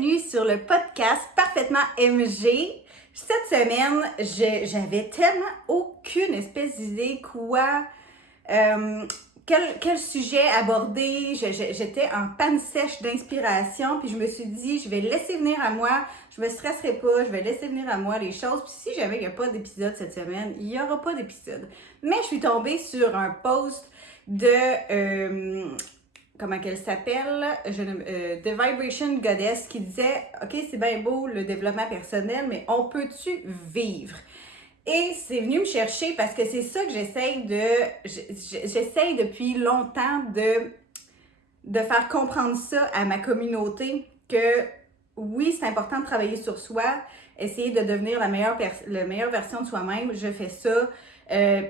bienvenue sur le podcast Parfaitement MG. Cette semaine, j'avais tellement aucune espèce d'idée quel sujet aborder. J'étais en panne sèche d'inspiration, puis je me suis dit, je vais laisser venir à moi, je me stresserai pas, je vais laisser venir à moi les choses. Puis si jamais il n'y a pas d'épisode cette semaine, il n'y aura pas d'épisode. Mais je suis tombée sur un post de... comment qu'elle s'appelle, The Vibration Goddess, qui disait « Ok, c'est bien beau le développement personnel, mais on peut-tu vivre? » Et c'est venu me chercher parce que c'est ça que j'essaye depuis longtemps de faire comprendre ça à ma communauté, que oui, c'est important de travailler sur soi, essayer de devenir la meilleure version de soi-même, je fais ça,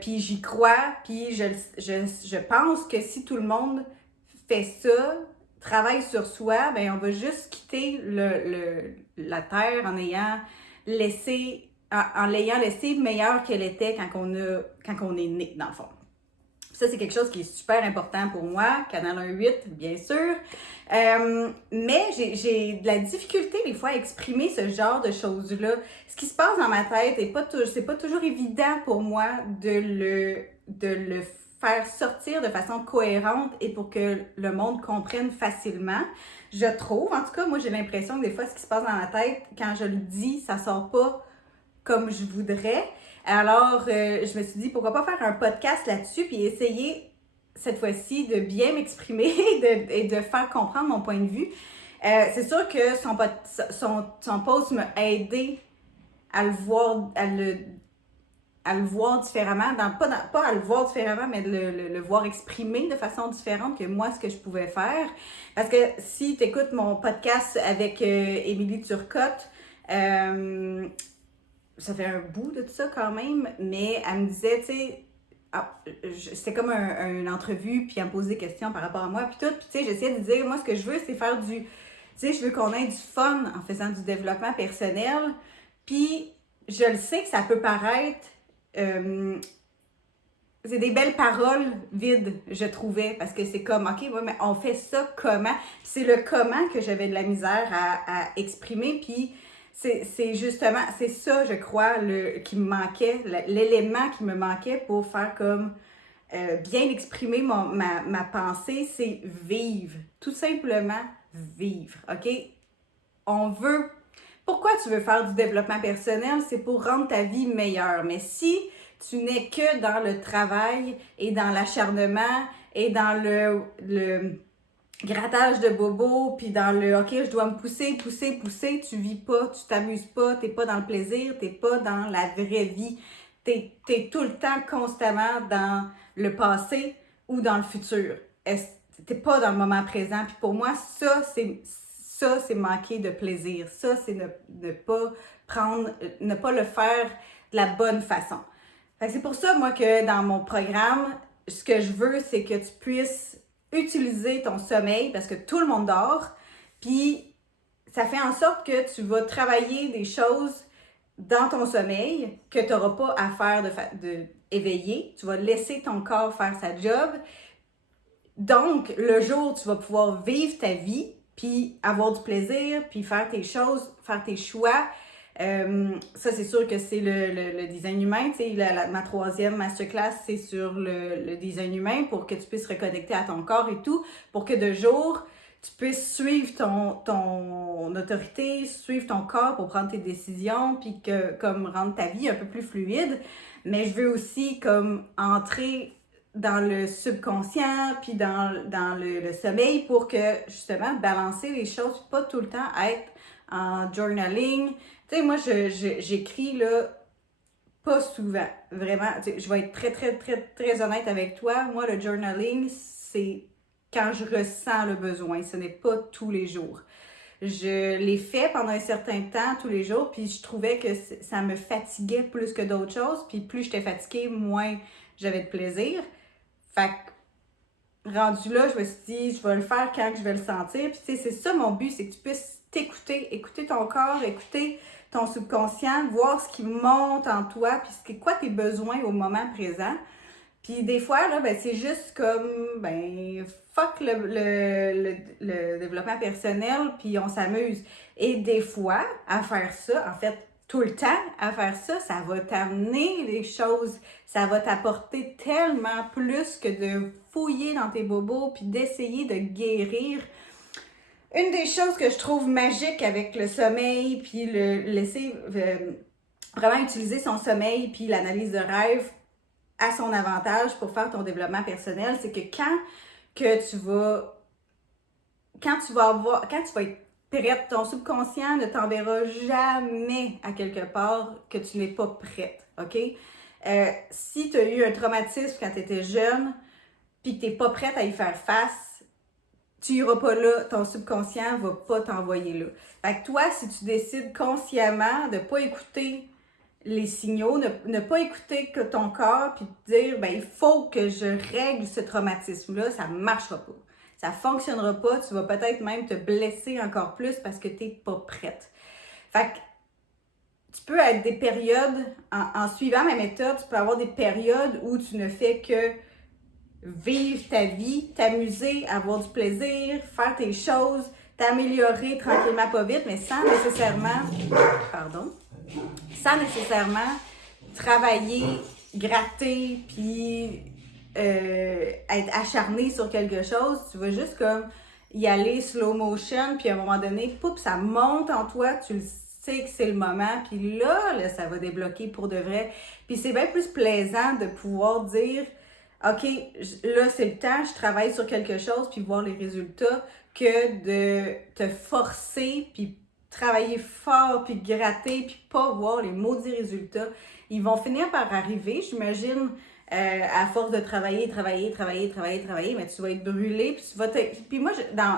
puis j'y crois, puis je pense que si tout le monde fait ça, travaille sur soi, ben on va juste quitter la Terre en l'ayant laissé meilleure qu'elle était quand on est né, dans le fond. Ça, c'est quelque chose qui est super important pour moi, Canal 1-8, bien sûr. Mais j'ai de la difficulté des fois à exprimer ce genre de choses-là. Ce qui se passe dans ma tête, c'est pas toujours évident pour moi de le faire sortir de façon cohérente et pour que le monde comprenne facilement. Je trouve, en tout cas, moi j'ai l'impression que des fois, ce qui se passe dans ma tête, quand je le dis, ça sort pas comme je voudrais. Alors, je me suis dit, pourquoi pas faire un podcast là-dessus puis essayer, cette fois-ci, de bien m'exprimer et de faire comprendre mon point de vue. C'est sûr que son post m'a aidé à le voir, à le voir différemment, pas à le voir différemment, mais de le voir exprimé de façon différente que moi, ce que je pouvais faire. Parce que si tu écoutes mon podcast avec Émilie Turcotte, ça fait un bout de tout ça quand même, mais elle me disait, tu sais, c'était comme une entrevue, puis elle me posait des questions par rapport à moi, puis tout, puis tu sais, j'essayais de dire, moi, ce que je veux, c'est faire tu sais, je veux qu'on ait du fun en faisant du développement personnel, puis je le sais que ça peut paraître, c'est des belles paroles vides, je trouvais, parce que c'est comme, ok, ouais, mais on fait ça comment? C'est le comment que j'avais de la misère à exprimer, puis c'est justement, c'est ça, je crois, qui me manquait, l'élément qui me manquait pour faire comme bien exprimer ma pensée, c'est vivre. Tout simplement vivre, OK? Pourquoi tu veux faire du développement personnel? C'est pour rendre ta vie meilleure. Mais si tu n'es que dans le travail et dans l'acharnement et dans le grattage de bobo, puis dans le « ok, je dois me pousser, tu vis pas, tu t'amuses pas, t'es pas dans le plaisir, t'es pas dans la vraie vie. T'es tout le temps constamment dans le passé ou dans le futur. T'es pas dans le moment présent. Puis pour moi, ça, c'est manquer de plaisir. Ça, c'est ne pas le faire de la bonne façon. C'est pour ça, moi, que dans mon programme, ce que je veux, c'est que tu puisses utiliser ton sommeil, parce que tout le monde dort, puis ça fait en sorte que tu vas travailler des choses dans ton sommeil que tu n'auras pas à faire de éveiller. Tu vas laisser ton corps faire sa job. Donc, le jour où tu vas pouvoir vivre ta vie, puis avoir du plaisir, puis faire tes choses, faire tes choix. Ça, c'est sûr que c'est le design humain. Tu sais, ma troisième masterclass, c'est sur le design humain pour que tu puisses reconnecter à ton corps et tout, pour que de jour, tu puisses suivre ton autorité, suivre ton corps pour prendre tes décisions, puis comme rendre ta vie un peu plus fluide. Mais je veux aussi comme entrer dans le subconscient, puis dans le sommeil pour que, justement, balancer les choses, pas tout le temps être en journaling. Tu sais, moi, j'écris, là, pas souvent, vraiment. Je vais être très, très, très, très honnête avec toi. Moi, le journaling, c'est quand je ressens le besoin. Ce n'est pas tous les jours. Je l'ai fait pendant un certain temps, tous les jours, puis je trouvais que ça me fatiguait plus que d'autres choses. Puis plus j'étais fatiguée, moins j'avais de plaisir. Fait que, rendu là, je me suis dit, je vais le faire quand je vais le sentir. Puis tu sais, c'est ça mon but, c'est que tu puisses écouter ton corps, écouter ton subconscient, voir ce qui monte en toi, puis c'est quoi tes besoins au moment présent. Puis des fois, là, ben, c'est juste comme, ben, fuck le développement personnel, puis on s'amuse. Et des fois, à faire ça, en fait, tout le temps, à faire ça, ça va t'amener les choses, ça va t'apporter tellement plus que de fouiller dans tes bobos, puis d'essayer de guérir. Une des choses que je trouve magique avec le sommeil, puis le laisser vraiment utiliser son sommeil, puis l'analyse de rêve, à son avantage pour faire ton développement personnel, c'est que quand tu vas être prête, ton subconscient ne t'enverra jamais à quelque part que tu n'es pas prête, OK? Si tu as eu un traumatisme quand tu étais jeune, puis que tu n'es pas prête à y faire face, tu n'iras pas là, ton subconscient ne va pas t'envoyer là. Fait que toi, si tu décides consciemment de ne pas écouter les signaux, ne pas écouter que ton corps, puis te dire, ben il faut que je règle ce traumatisme-là, ça ne marchera pas. Ça ne fonctionnera pas, tu vas peut-être même te blesser encore plus parce que tu n'es pas prête. Fait que tu peux être des périodes, en suivant ma méthode, tu peux avoir des périodes où tu ne fais que vivre ta vie, t'amuser, avoir du plaisir, faire tes choses, t'améliorer tranquillement, pas vite, mais sans nécessairement travailler, gratter, puis être acharné sur quelque chose. Tu vas juste comme y aller slow motion, puis à un moment donné, poup, ça monte en toi, tu le sais que c'est le moment, puis là, ça va débloquer pour de vrai. Puis c'est bien plus plaisant de pouvoir dire, OK, là, c'est le temps, je travaille sur quelque chose, puis voir les résultats, que de te forcer, puis travailler fort, puis gratter, puis pas voir les maudits résultats. Ils vont finir par arriver, j'imagine, à force de travailler, mais tu vas être brûlé, puis tu vas te... Puis moi,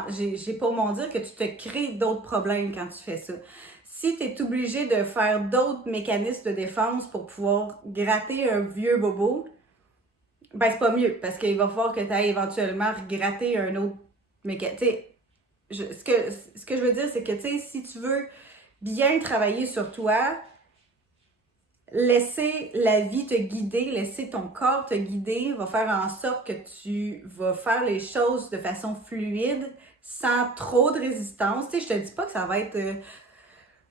j'ai pour mon dire que tu te crées d'autres problèmes quand tu fais ça. Si tu es obligé de faire d'autres mécanismes de défense pour pouvoir gratter un vieux bobo, ben c'est pas mieux, parce qu'il va falloir que tu ailles éventuellement gratter un autre mécanisme. Ce que je veux dire, c'est que, tu sais, si tu veux bien travailler sur toi, laisser la vie te guider, laisser ton corps te guider, va faire en sorte que tu vas faire les choses de façon fluide, sans trop de résistance. Tu sais, je te dis pas que ça va être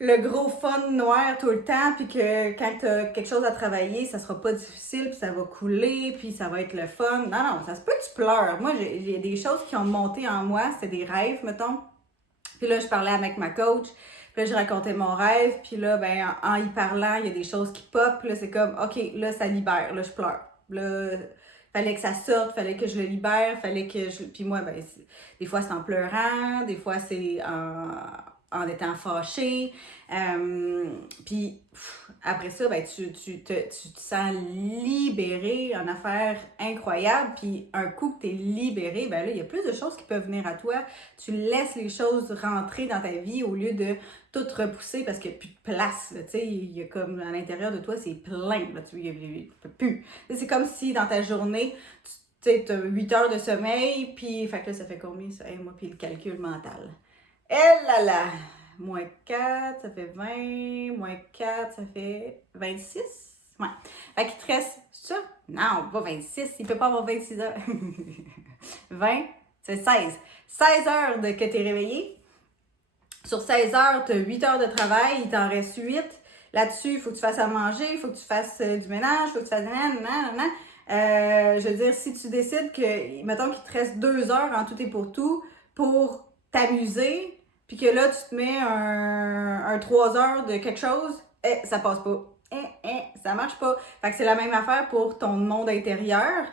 le gros fun noir tout le temps, puis que quand tu as quelque chose à travailler, ça sera pas difficile, puis ça va couler, puis ça va être le fun. Non, non, ça se peut que tu pleures. Moi, j'ai des choses qui ont monté en moi, c'est des rêves, mettons. Puis là, je parlais avec ma coach, puis là, je racontais mon rêve, puis là, ben, en y parlant, il y a des choses qui pop, puis là, c'est comme, OK, là, ça libère, là, je pleure. Là, fallait que ça sorte, fallait que je le libère, fallait que je... Puis moi, ben, des fois, c'est en pleurant, des fois, c'est en étant fâché. Puis après ça, ben, tu te sens libéré, une affaire incroyable. Puis un coup que tu es libéré, ben là, il y a plus de choses qui peuvent venir à toi. Tu laisses les choses rentrer dans ta vie au lieu de tout repousser parce qu'il n'y a plus de place. Tu sais, il y a comme à l'intérieur de toi, c'est plein. Là, il n'y a plus. C'est comme si dans ta journée, tu as 8 heures de sommeil, puis fait que là, ça fait combien ça? Hey, moi, puis le calcul mental. Eh là là! Moins 4, ça fait 20. Moins 4, ça fait 26. Ouais. Fait qu'il te reste ça? Non, pas 26. Il peut pas avoir 26 heures. 20, c'est 16. 16 heures que tu es réveillé. Sur 16 heures, tu as 8 heures de travail. Il t'en reste 8. Là-dessus, il faut que tu fasses à manger, il faut que tu fasses du ménage, il faut que tu fasses... je veux dire, si tu décides que, mettons qu'il te reste 2 heures en tout et pour tout pour t'amuser, puis que là, tu te mets un 3 heures de quelque chose, ça passe pas. Ça marche pas. Fait que c'est la même affaire pour ton monde intérieur.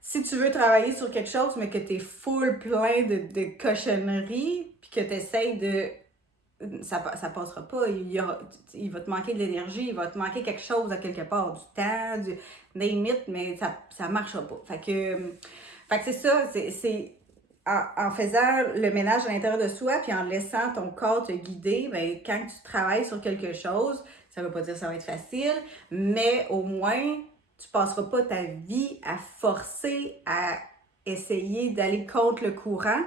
Si tu veux travailler sur quelque chose, mais que t'es full plein de cochonneries, puis que t'essayes de... Ça passera pas. Il va te manquer de l'énergie, il va te manquer quelque chose à quelque part, du temps, du name it, mais ça marchera pas. Fait que c'est ça, c'est en faisant le ménage à l'intérieur de soi, puis en laissant ton corps te guider, ben, quand tu travailles sur quelque chose, ça ne veut pas dire que ça va être facile, mais au moins, tu ne passeras pas ta vie à forcer à essayer d'aller contre le courant.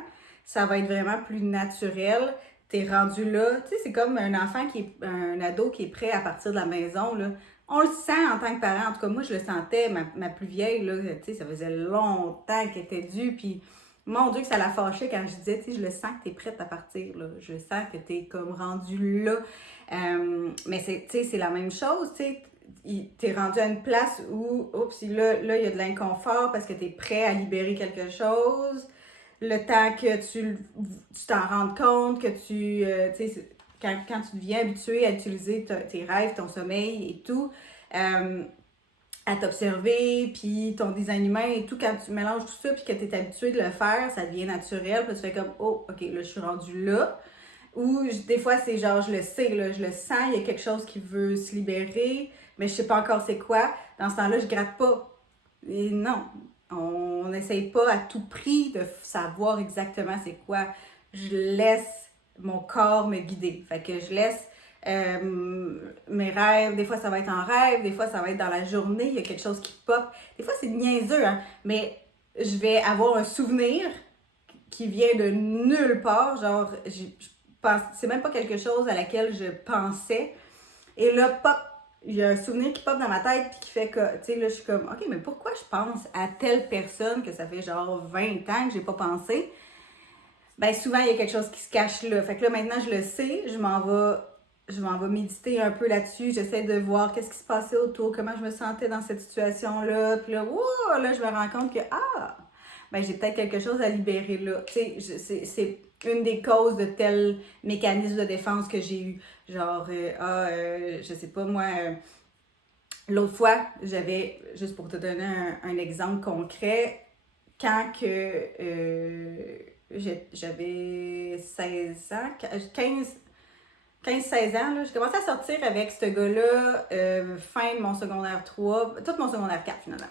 Ça va être vraiment plus naturel. Tu es rendu là, tu sais, c'est comme un enfant un ado qui est prêt à partir de la maison, là. On le sent en tant que parent. En tout cas, moi, je le sentais. Ma plus vieille, là, tu sais, ça faisait longtemps qu'elle était due. Puis, mon Dieu, que ça la fâchait quand je disais, tu sais, je le sens que tu es prête à partir, là. Je sens que tu es comme rendue là. Mais tu sais, c'est la même chose, tu sais. T'es rendu à une place où, oups, là, il y a de l'inconfort parce que tu es prêt à libérer quelque chose. Le temps que tu t'en rendes compte, que tu sais, quand tu deviens habitué à utiliser tes rêves, ton sommeil et tout, à t'observer, puis ton design humain et tout, quand tu mélanges tout ça, puis que tu es habitué de le faire, ça devient naturel, puis tu fais comme, oh, ok, là, je suis rendue là. Ou des fois, c'est genre, je le sais, là, je le sens, il y a quelque chose qui veut se libérer, mais je sais pas encore c'est quoi. Dans ce temps-là, je gratte pas. Et non, on n'essaye pas à tout prix de savoir exactement c'est quoi. Je laisse mon corps me guider. Fait que je laisse mes rêves, des fois ça va être en rêve, des fois ça va être dans la journée, il y a quelque chose qui pop. Des fois c'est niaiseux, hein, mais je vais avoir un souvenir qui vient de nulle part, genre c'est même pas quelque chose à laquelle je pensais. Et là, pop, il y a un souvenir qui pop dans ma tête puis qui fait que, tu sais, là, je suis comme, ok, mais pourquoi je pense à telle personne que ça fait genre 20 ans que j'ai pas pensé? Ben souvent, il y a quelque chose qui se cache là. Fait que là, maintenant, je le sais, je m'en vais méditer un peu là-dessus. J'essaie de voir qu'est-ce qui se passait autour, comment je me sentais dans cette situation-là. Puis là, wow, là, je me rends compte que, ben j'ai peut-être quelque chose à libérer là. Tu sais, c'est une des causes de tel mécanisme de défense que j'ai eu. Genre, je sais pas moi, l'autre fois, juste pour te donner un exemple concret, quand que j'avais 16 ans, 15-16 ans, là, j'ai commencé à sortir avec ce gars-là fin de mon secondaire 3, tout mon secondaire 4 finalement.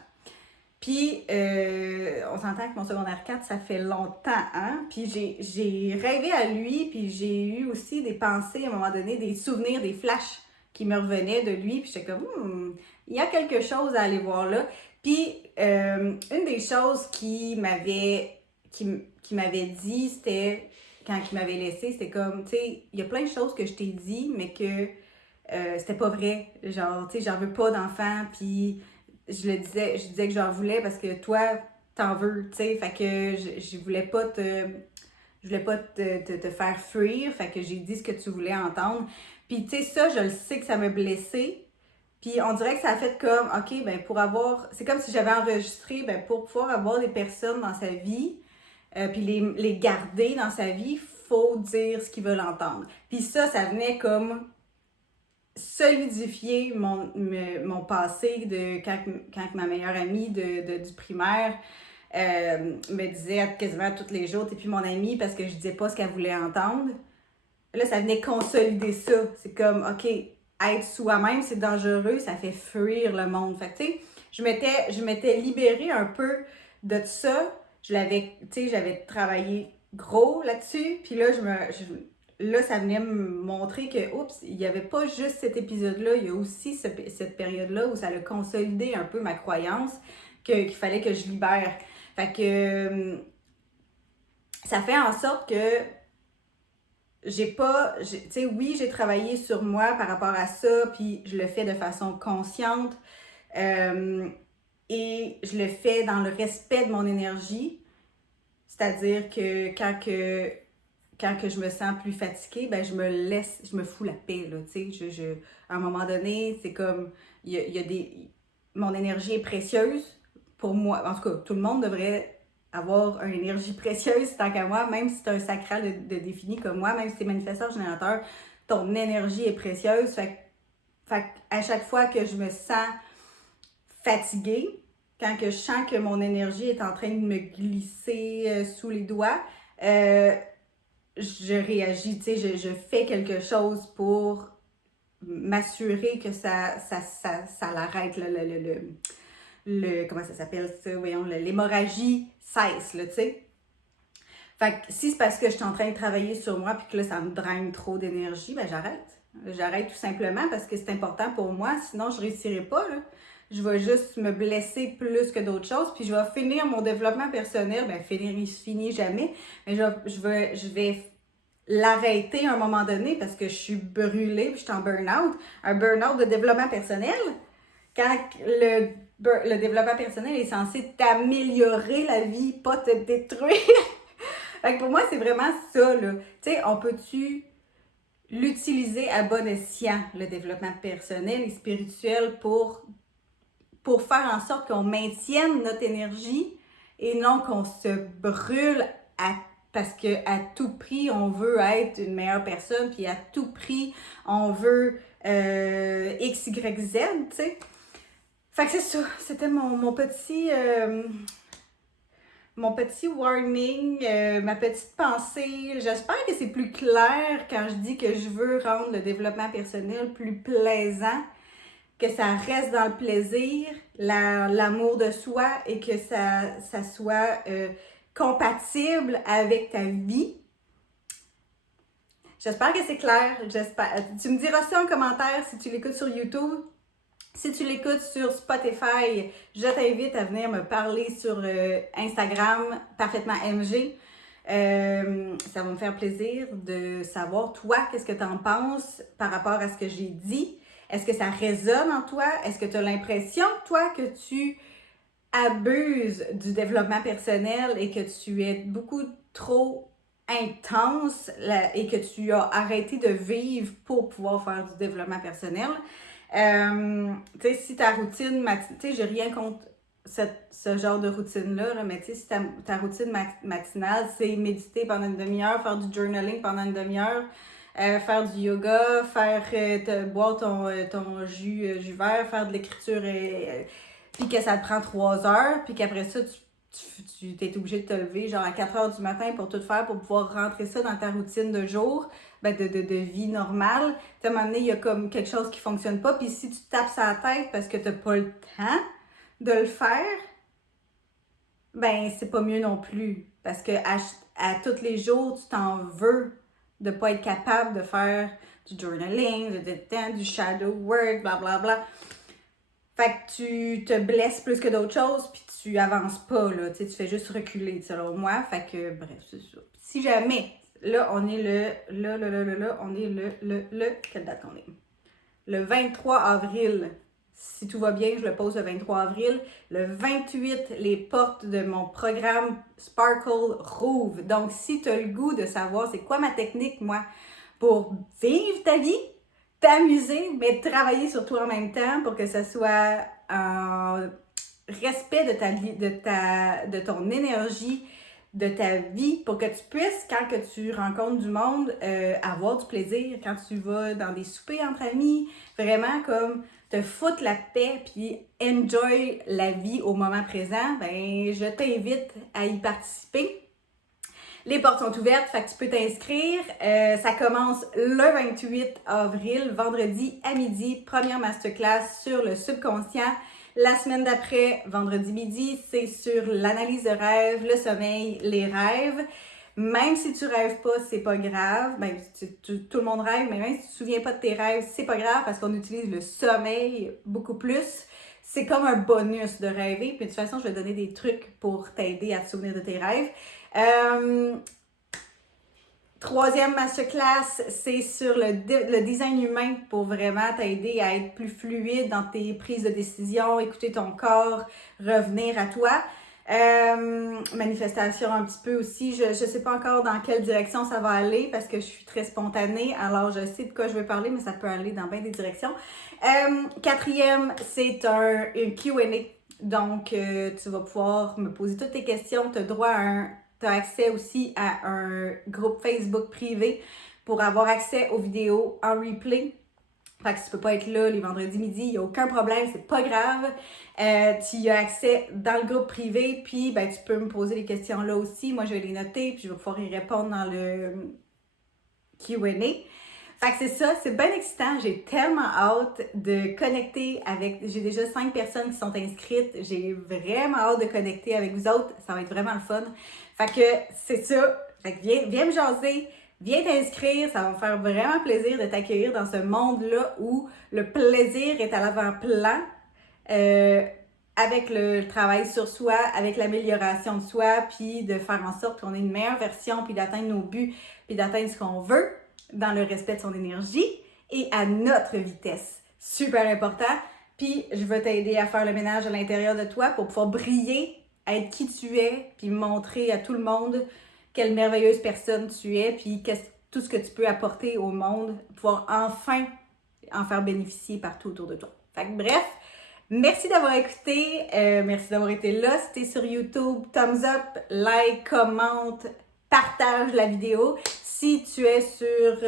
Puis, on s'entend que mon secondaire 4, ça fait longtemps, hein? Puis j'ai rêvé à lui, puis j'ai eu aussi des pensées à un moment donné, des souvenirs, des flashs qui me revenaient de lui. Puis j'étais comme, il y a quelque chose à aller voir là. Puis, une des choses qui m'avait dit, c'était, quand il m'avait laissé, c'était comme, tu sais, il y a plein de choses que je t'ai dit, mais que c'était pas vrai. Genre, tu sais, j'en veux pas d'enfant, puis je disais que j'en voulais parce que toi, t'en veux, tu sais. Fait que je voulais pas te faire fuir. Fait que j'ai dit ce que tu voulais entendre. Puis, tu sais, ça, je le sais que ça m'a blessée. Puis, on dirait que ça a fait comme, OK, ben pour avoir... C'est comme si j'avais enregistré, ben pour pouvoir avoir des personnes dans sa vie, puis les garder dans sa vie, faut dire ce qu'ils veulent entendre. Puis ça venait comme solidifier mon passé de quand ma meilleure amie du primaire me disait quasiment tous les jours, t'es plus mon amie parce que je disais pas ce qu'elle voulait entendre. Là, ça venait consolider ça. C'est comme, OK, être soi-même, c'est dangereux, ça fait fuir le monde. Fait que, tu sais, je m'étais libérée un peu de ça. J'avais travaillé gros là-dessus. Puis là, là, ça venait me montrer que, oups, il n'y avait pas juste cet épisode-là, il y a aussi cette période-là où ça a consolidé un peu ma croyance qu'il fallait que je libère. Fait que ça fait en sorte que tu sais, oui, j'ai travaillé sur moi par rapport à ça, puis je le fais de façon consciente et je le fais dans le respect de mon énergie, c'est-à-dire que quand que je me sens plus fatiguée, ben je me fous la paix, là, tu sais, à un moment donné, c'est comme, mon énergie est précieuse pour moi, en tout cas, tout le monde devrait avoir une énergie précieuse tant qu'à moi, même si c'est un sacral de défini comme moi, même si t'es manifesteur générateur, ton énergie est précieuse, fait à chaque fois que je me sens fatiguée, quand que je sens que mon énergie est en train de me glisser sous les doigts, je réagis, tu sais, je fais quelque chose pour m'assurer que ça l'arrête, comment ça s'appelle ça, voyons, l'hémorragie cesse, là, tu sais. Fait que si c'est parce que je suis en train de travailler sur moi puis que là, ça me draine trop d'énergie, ben j'arrête. J'arrête tout simplement parce que c'est important pour moi, sinon je réussirai pas, là. Je vais juste me blesser plus que d'autres choses, puis je vais finir mon développement personnel, ben finir, il se finit jamais, mais je vais l'arrêter à un moment donné parce que je suis brûlée, puis je suis en burn-out. Un burn-out de développement personnel, quand le développement personnel est censé t'améliorer la vie, pas te détruire. Fait que pour moi, c'est vraiment ça, là. Tu sais, on peut-tu l'utiliser à bon escient, le développement personnel et spirituel, pour faire en sorte qu'on maintienne notre énergie et non qu'on se brûle parce qu'à tout prix, on veut être une meilleure personne, puis à tout prix, on veut X, Y, Z, tu sais. Fait que c'est ça, c'était mon petit warning, ma petite pensée. J'espère que c'est plus clair quand je dis que je veux rendre le développement personnel plus plaisant, que ça reste dans le plaisir, l'amour de soi et que ça soit compatible avec ta vie. J'espère que c'est clair. Tu me diras ça en commentaire si tu l'écoutes sur YouTube. Si tu l'écoutes sur Spotify, je t'invite à venir me parler sur Instagram, parfaitement MG. Ça va me faire plaisir de savoir, toi, qu'est-ce que tu en penses par rapport à ce que j'ai dit. Est-ce que ça résonne en toi? Est-ce que tu as l'impression, toi, que tu abuses du développement personnel et que tu es beaucoup trop intense et que tu as arrêté de vivre pour pouvoir faire du développement personnel? Tu sais, si ta routine matinale, tu sais, j'ai rien contre ce genre de routine-là, mais tu sais, si ta routine matinale, c'est méditer pendant une demi-heure, faire du journaling pendant une demi-heure, faire du yoga, boire ton jus vert, faire de l'écriture, puis que ça te prend 3 heures, puis qu'après ça, tu t'es obligé de te lever genre à 4 heures du matin pour tout faire, pour pouvoir rentrer ça dans ta routine de jour, de vie normale. À un moment donné, il y a comme quelque chose qui fonctionne pas, puis si tu te tapes sur la tête parce que t'as pas le temps de le faire, ben c'est pas mieux non plus. Parce que à tous les jours, tu t'en veux de pas être capable de faire du journaling, du shadow work, blablabla. Bla, bla. Fait que tu te blesses plus que d'autres choses, puis tu avances pas, là, tu fais juste reculer, selon moi. Fait que, bref, c'est ça. Si jamais, là, on est on est quelle date qu'on est? Le 23 avril. Si tout va bien, je le pose le 23 avril. Le 28, les portes de mon programme Sparkle rouvrent. Donc, si tu as le goût de savoir c'est quoi ma technique, moi, pour vivre ta vie, t'amuser, mais travailler sur toi en même temps pour que ça soit en respect de ton énergie, de ta vie, pour que tu puisses, quand que tu rencontres du monde, avoir du plaisir. Quand tu vas dans des soupers entre amis, vraiment comme te foutre la paix puis enjoy la vie au moment présent, ben je t'invite à y participer. Les portes sont ouvertes, fait que tu peux t'inscrire. Ça commence le 28 avril, vendredi à midi, première masterclass sur le subconscient. La semaine d'après, vendredi midi, c'est sur l'analyse de rêve, le sommeil, les rêves. Même si tu rêves pas, c'est pas grave. Ben, tout le monde rêve, mais même si tu te souviens pas de tes rêves, c'est pas grave parce qu'on utilise le sommeil beaucoup plus. C'est comme un bonus de rêver. Puis de toute façon, je vais donner des trucs pour t'aider à te souvenir de tes rêves. Troisième masterclass, c'est sur le design humain pour vraiment t'aider à être plus fluide dans tes prises de décision, écouter ton corps, revenir à toi. Manifestation un petit peu aussi, je sais pas encore dans quelle direction ça va aller parce que je suis très spontanée, alors je sais de quoi je veux parler, mais ça peut aller dans bien des directions. Quatrième, c'est un Q&A. Donc, tu vas pouvoir me poser toutes tes questions, tu as droit à tu as accès aussi à un groupe Facebook privé pour avoir accès aux vidéos en replay. Fait que si tu peux pas être là les vendredis midi, il n'y a aucun problème, c'est pas grave. Tu y as accès dans le groupe privé, puis ben, tu peux me poser les questions là aussi. Moi, je vais les noter, puis je vais pouvoir y répondre dans le Q&A. Fait que c'est ça, c'est bien excitant. J'ai tellement hâte de connecter avec... J'ai déjà 5 personnes qui sont inscrites. J'ai vraiment hâte de connecter avec vous autres. Ça va être vraiment le fun. Fait que c'est ça. Fait que viens me jaser. Viens t'inscrire. Ça va me faire vraiment plaisir de t'accueillir dans ce monde-là où le plaisir est à l'avant-plan. Avec le travail sur soi, avec l'amélioration de soi, puis de faire en sorte qu'on ait une meilleure version, puis d'atteindre nos buts, puis d'atteindre ce qu'on veut, dans le respect de son énergie et à notre vitesse. Super important. Puis Puis je vais t'aider à faire le ménage à l'intérieur de toi pour pouvoir briller, être qui tu es, puis montrer à tout le monde quelle merveilleuse personne tu es, puis tout ce que tu peux apporter au monde, pouvoir enfin en faire bénéficier partout autour de toi. Fait que bref, merci d'avoir écouté, merci d'avoir été là. Si t'es sur YouTube, thumbs up, like, commente, partage la vidéo. Si tu es sur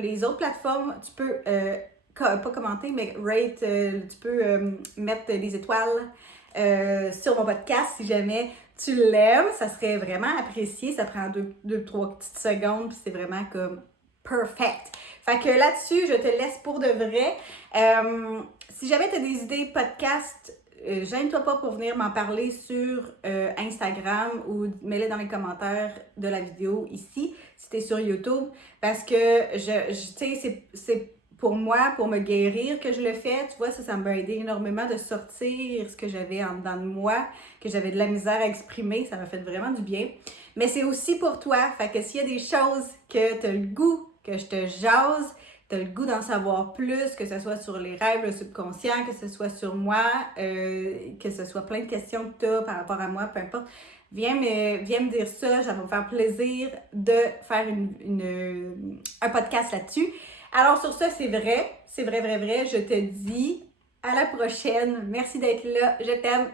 les autres plateformes, tu peux, pas commenter, mais rate, tu peux mettre des étoiles sur mon podcast si jamais tu l'aimes. Ça serait vraiment apprécié. Ça prend 2-3 petites secondes, puis c'est vraiment comme perfect. Fait que là-dessus, je te laisse pour de vrai. Si jamais tu as des idées podcast, gêne-toi pas pour venir m'en parler sur Instagram ou mets-les dans les commentaires de la vidéo ici, si tu es sur YouTube. Parce que, tu sais, c'est pour moi, pour me guérir que je le fais. Tu vois, ça m'a aidé énormément de sortir ce que j'avais en dedans de moi, que j'avais de la misère à exprimer. Ça m'a fait vraiment du bien. Mais c'est aussi pour toi. Fait que s'il y a des choses que tu as le goût que je te jase, tu as le goût d'en savoir plus, que ce soit sur les rêves, le subconscient, que ce soit sur moi, que ce soit plein de questions que tu as par rapport à moi, peu importe, viens me dire ça, ça va me faire plaisir de faire un podcast là-dessus. Alors sur ça, c'est vrai, je te dis à la prochaine. Merci d'être là, je t'aime.